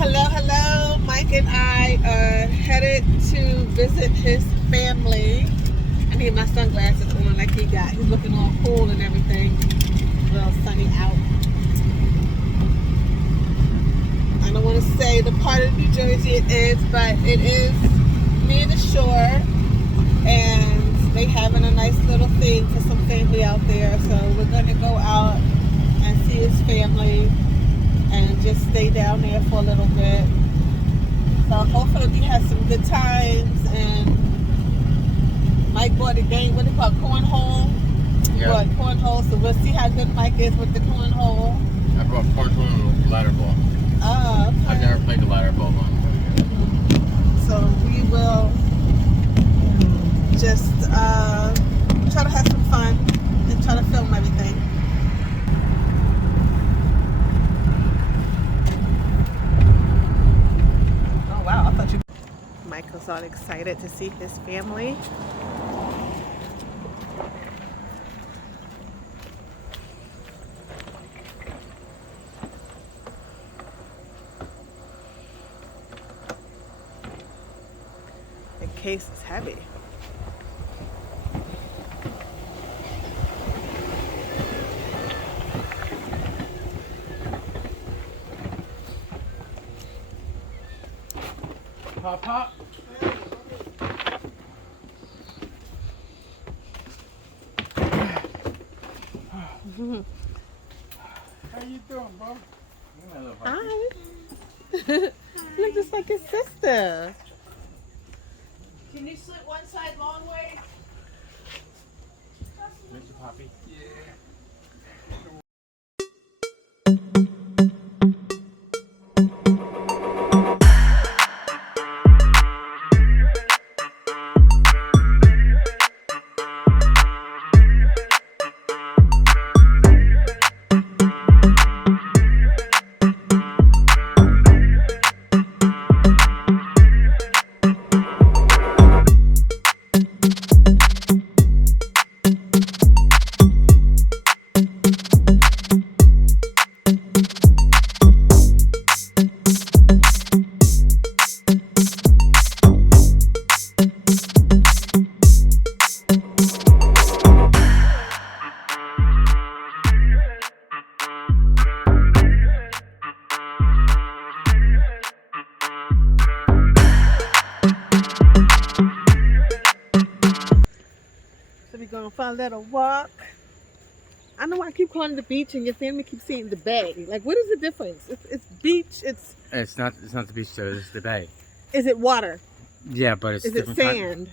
Hello, hello. Mike and I are headed to visit his family. I need my sunglasses on like he got. He's looking all cool and everything. A little sunny out. I don't want to say the part of New Jersey it is, but it is near the shore. And they having a nice little thing for some family out there. So we're going to go out and see his family and just stay down there for a little bit. So hopefully we have some good times. And Mike bought a game, what do you call it, cornhole? Yeah. Bought cornhole, so we'll see how good Mike is with the cornhole. I brought cornhole and ladder ball. Oh, okay. I've never played the ladder ball one. So we will just try to have some fun and try to film everything. Oh wow, I thought you... Michael's all excited to see his family. The case is heavy. Pop, pop. How you doing, bro? Hi. Look just like his sister. Can you slip one side long way? Mr. Poppy. So we're going for a little walk. I know I keep calling it the beach and your family keeps saying the bay. Like, what is the difference? It's beach, It's not the beach though, it's the bay. is it water? Yeah, but it's Is it different sand?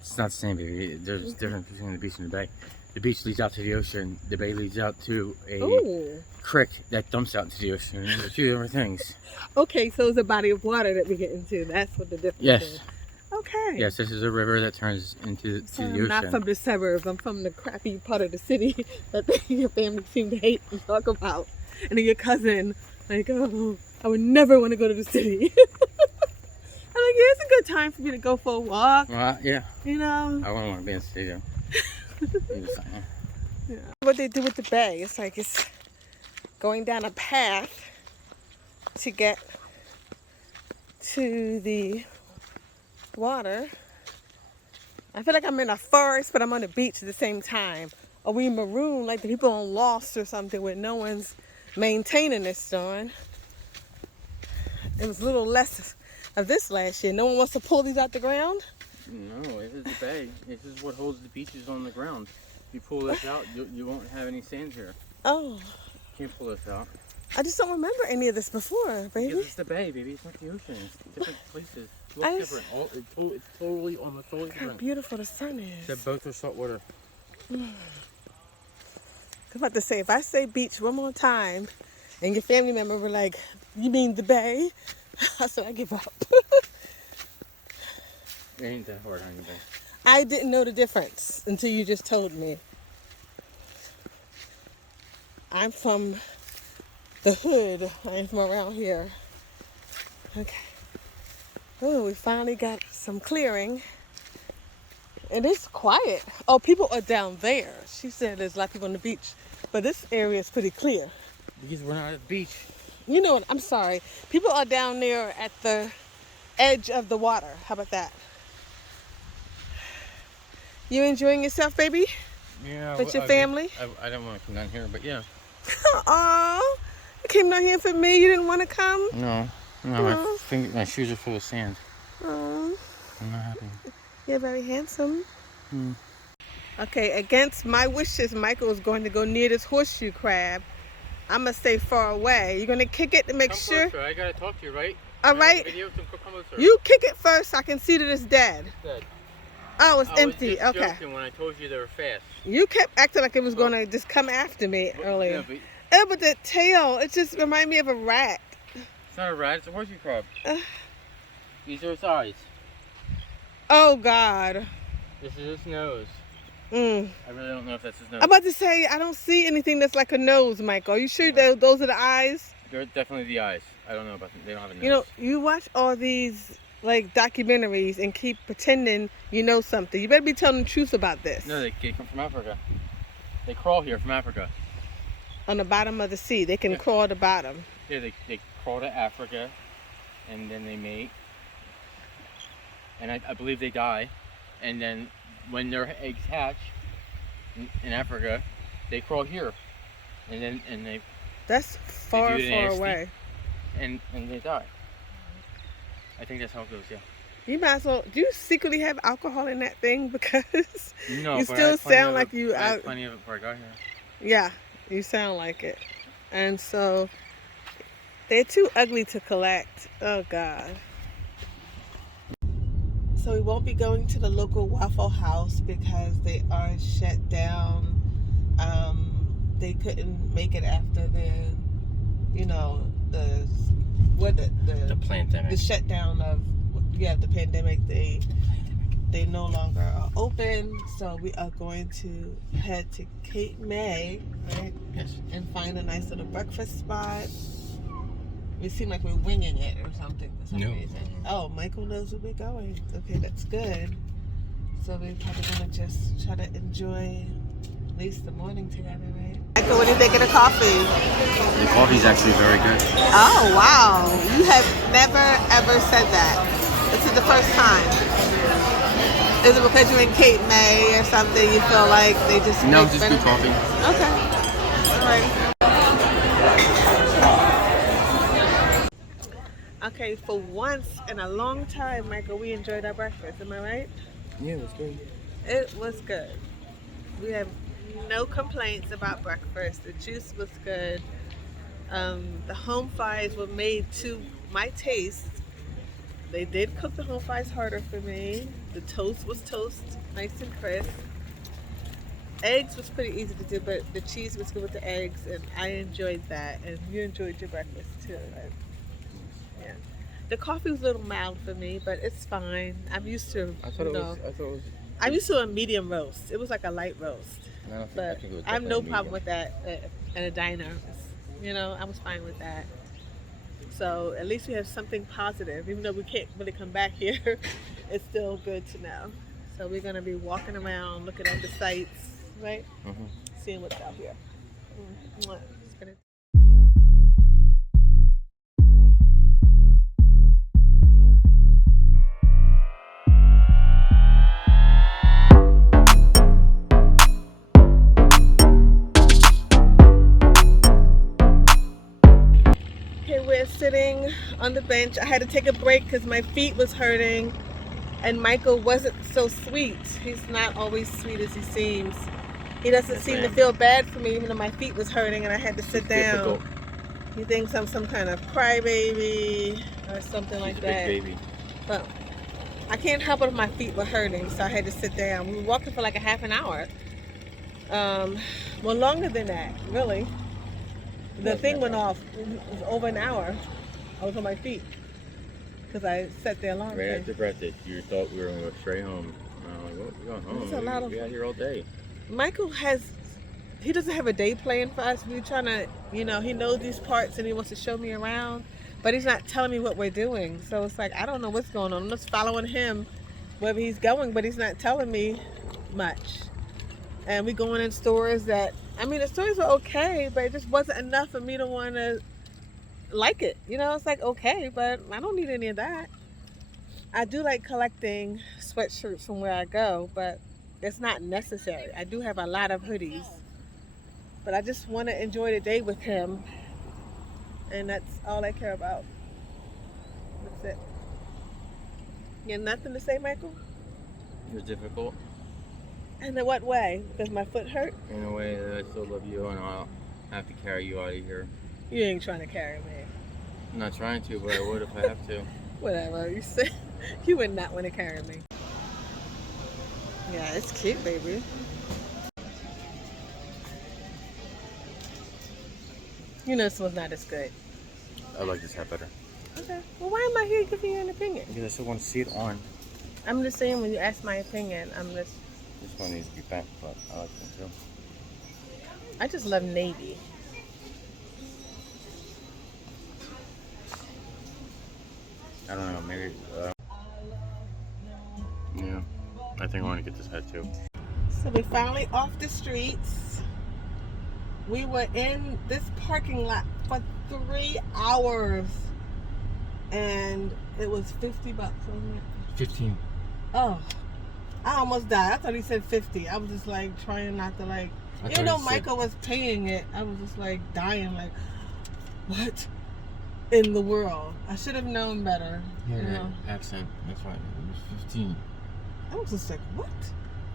It's not the same, baby. There's a difference between the beach and the bay. The beach leads out to the ocean. The bay leads out to a Ooh. creek that dumps out into the ocean. They're two different things. Okay, so it's a body of water that we get into. That's what the difference Yes. is. Okay. Yes, this is a river that turns into So the I'm ocean. not from the suburbs. I'm from the crappy part of the city that your family seem to hate and talk about. And then your cousin, like, oh, I would never want to go to the city. I'm like, yeah, it's a good time for me to go for a walk. Well, yeah. You know? I wouldn't want to be in the city though. I'm just saying. Yeah. What they do with the bay, it's like it's going down a path to get to the water. I feel like I'm in a forest, but I'm on the beach at the same time. Or we maroon like the people on Lost or something where no one's maintaining this darn. It was a little less of this last year. No one wants to pull these out the ground? No, this is the bay. This is what holds the beaches on the ground. If you pull this out, you won't have any sand here. Oh, You can't pull this out. I just don't remember any of this before, baby. Because it's the bay, baby. It's not the ocean. It's different places. Look I just- different. It's totally almost totally How different. beautiful the sun is. Except both are salt water. I'm about to say, if I say beach one more time and your family member were like, you mean the bay? I said, I give up. It ain't that hard on you, babe. I didn't know the difference until you just told me. I'm from the hood. I'm from around here. Okay. Oh, we finally got some clearing. And it's quiet. Oh, people are down there. She said there's a lot of people on the beach. But this area is pretty clear. Because we're not at the beach. You know what? I'm sorry. People are down there at the edge of the water. How about that? You enjoying yourself, baby? Yeah. With your family? I don't want to come down here, but yeah. Aw, you came down here for me. You didn't want to come? No. No, my shoes are full of sand. Aw, I'm not happy. you're very handsome. Hmm. Okay, against my wishes, Michael is going to go near this horseshoe crab. I'm going to stay far away. You're going to kick it to make sure? Closer. I gotta talk to you, right? All right. Video, come closer. You kick it first so I can see that it's dead. It's dead. Oh, it's I empty. was just Okay. joking when I told you they were fast. You kept acting like it was going to just come after me earlier. Yeah, Oh, but the tail, it just reminded me of a rat. it's not a rat, it's a horseshoe crab. These are its eyes. Oh, God. This is its nose. Mm. I really don't know if that's his nose. I'm about to say, I don't see anything that's like a nose, Michael. Are you sure that those are the eyes? They're definitely the eyes. I don't know about them. They don't have a nose. You know, you watch all these like documentaries and keep pretending you know something. You better be telling the truth about this. No, they come from Africa. They crawl here from Africa. On the bottom of the sea, they can crawl to the bottom. Yeah, they crawl to Africa, and then they mate. And I believe they die. And then when their eggs hatch in Africa, they crawl here. And they That's far, do far nasty. away. and they die. I think that's how it goes, yeah. You might as well. Do you secretly have alcohol in that thing? Because No, you but still sound like you I had out. plenty of it before I got here. Yeah, you sound like it. And so they're too ugly to collect. Oh, God. So we won't be going to the local Waffle House because they are shut down. They couldn't make it after the pandemic. shutdown of the pandemic. They no longer are open. So we are going to head to Cape May, right? Yes. And find a nice little breakfast spot. We seem like we're winging it or something for some reason. Oh, Michael knows where we're going. Okay, that's good. So we're probably gonna just try to enjoy at least the morning together, right? Michael, what do you think of the coffee? The coffee's actually very good. Oh, wow. You have never, ever said that. This is the first time. Is it because you're in Cape May or something? You feel like they just No, make just better- good coffee. Okay. All right. Okay, for once in a long time, Michael, we enjoyed our breakfast. Am I right? Yeah, that's good. It was good. We have no complaints about breakfast. The juice was good. The home fries were made to my taste. They did cook the home fries harder for me. The toast was nice and crisp. Eggs was pretty easy to do, but the cheese was good with the eggs, and I enjoyed that. And you enjoyed your breakfast too, right? Yeah. The coffee was a little mild for me, but it's fine. I'm used to. I thought it was. I'm used to a medium roast. It was like a light roast, but I have no problem with that at a diner. I was fine with that. So at least we have something positive, even though we can't really come back here. It's still good to know. So we're gonna be walking around, looking at the sights, right? Mm-hmm. Seeing what's out here. Mwah. It's gonna- We're sitting on the bench. I had to take a break because my feet was hurting, and Michael wasn't so sweet. He's not always sweet as he seems. He doesn't seem to feel bad for me even though my feet was hurting and I had to sit down. Difficult. He thinks I'm some kind of crybaby or something like that. Big baby. But I can't help it if my feet were hurting, so I had to sit down. We were walking for like a half an hour. Well, longer than that, really. The thing went off. It was over an hour. I was on my feet because I sat there long. Right after breakfast, you thought we were going to go straight home. I'm like, we're going home. It's a lot of- We'll be out here all day. Michael he doesn't have a day plan for us. We're trying to, he knows these parts and he wants to show me around, but he's not telling me what we're doing. So it's like, I don't know what's going on. I'm just following him wherever he's going, but he's not telling me much. And we're going in stores the stores were okay, but it just wasn't enough for me to want to like it. You know, it's like okay, but I don't need any of that. I do like collecting sweatshirts from where I go, but it's not necessary. I do have a lot of hoodies, but I just want to enjoy the day with him, and that's all I care about. That's it. You have nothing to say, Michael? It was difficult And in what way? Does my foot hurt? in a way that I still love you and I'll have to carry you out of here. You ain't trying to carry me. I'm not trying to, but I would if I have to. Whatever. You said you would not want to carry me. Yeah, it's cute, baby. You know this one's not as good. I like this hat better. Okay. Well, why am I here giving you an opinion? Because I still want to see it on. I'm just saying when you ask my opinion, This one needs to be bent, but I like them too. I just love navy. I don't know, maybe. Yeah, I think I want to get this hat too. So we finally off the streets. We were in this parking lot for 3 hours, and it was $50, wasn't it? 15. Oh, I almost died. I thought he said 50. I was just like trying not to like. Even though Michael was paying it, I was just like dying. Like, what in the world? I should have known better. Yeah, you that know? accent. That's why it was 15. I was just like, what?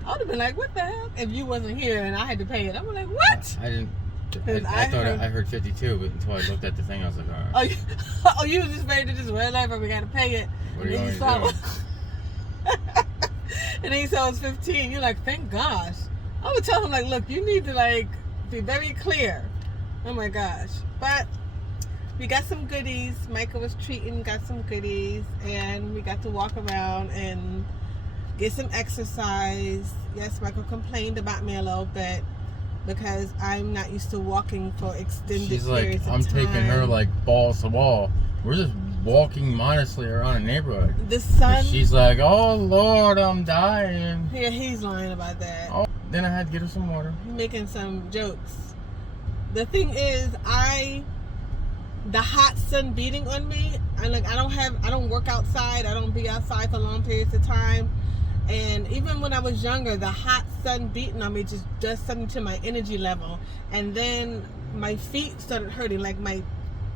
I would have been like, what the hell? If you wasn't here and I had to pay it, I was like, what? I didn't. 'Cause I thought I heard 52, but until I looked at the thing, I was like, all right. Oh, you was just ready to just whatever, we gotta pay it. What are And you then going to do? And then you saw it was 15. You're like, thank gosh. I would tell him like, look, you need to like be very clear. Oh my gosh. But we got some goodies. Michael was treating, got some goodies, and we got to walk around and get some exercise. Yes, Michael complained about me a little bit because I'm not used to walking for extended She's like, periods of I'm time. taking her like balls to wall. We're just walking modestly around a neighborhood. The sun. And she's like, oh Lord, I'm dying. Yeah, he's lying about that. Oh, then I had to get her some water. Making some jokes. The thing is, the hot sun beating on me. I don't work outside. I don't be outside for long periods of time. And even when I was younger, the hot sun beating on me just does something to my energy level. And then my feet started hurting, like my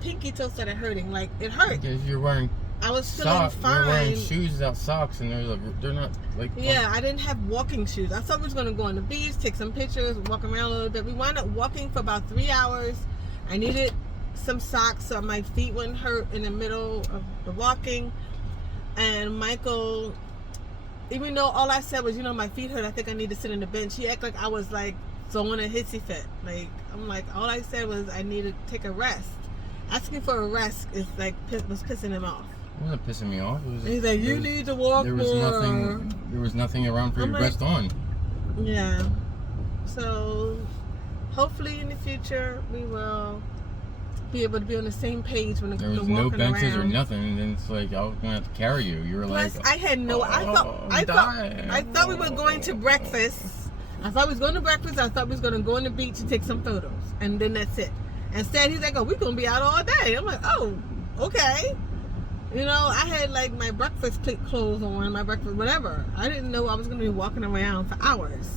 pinky toe started hurting, like it hurt. Because you're wearing I was feeling socks. You're wearing fine. shoes without socks, and they're not like. Yeah, I didn't have walking shoes. I thought we was gonna go on the beach, take some pictures, walk around a little bit. We wound up walking for about 3 hours. I needed some socks so my feet wouldn't hurt in the middle of the walking. And Michael, even though all I said was, my feet hurt, I think I need to sit on the bench, he acted like I was like throwing a hissy fit. Like, I'm like, all I said was I need to take a rest. Asking for a rest is like was pissing him off. It wasn't pissing me off. He's like, you need to walk there was more. There was nothing around for you to rest on. Yeah. So hopefully in the future we will be able to be on the same page when it There comes was to no walking benches around. or nothing, and then it's like I was gonna have to carry you. You were Plus, like, I had no. I thought we were going to breakfast. I thought we was going to breakfast. I thought we was going to go on the beach and take some photos, and then that's it. Instead, he's like, "Oh, we're gonna be out all day." I'm like, "Oh, okay." I had like my breakfast clothes on, my breakfast whatever. I didn't know I was gonna be walking around for hours.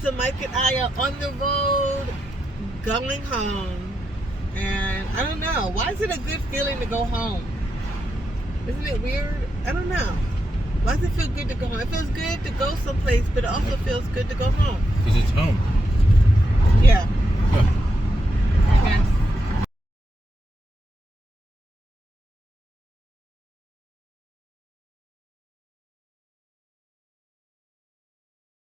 So Mike and I are on the road going home, and I don't know, why is it a good feeling to go home? Isn't it weird? I don't know. Why does it feel good to go home? It feels good to go someplace, but it also feels good to go home. because it's home. Yeah.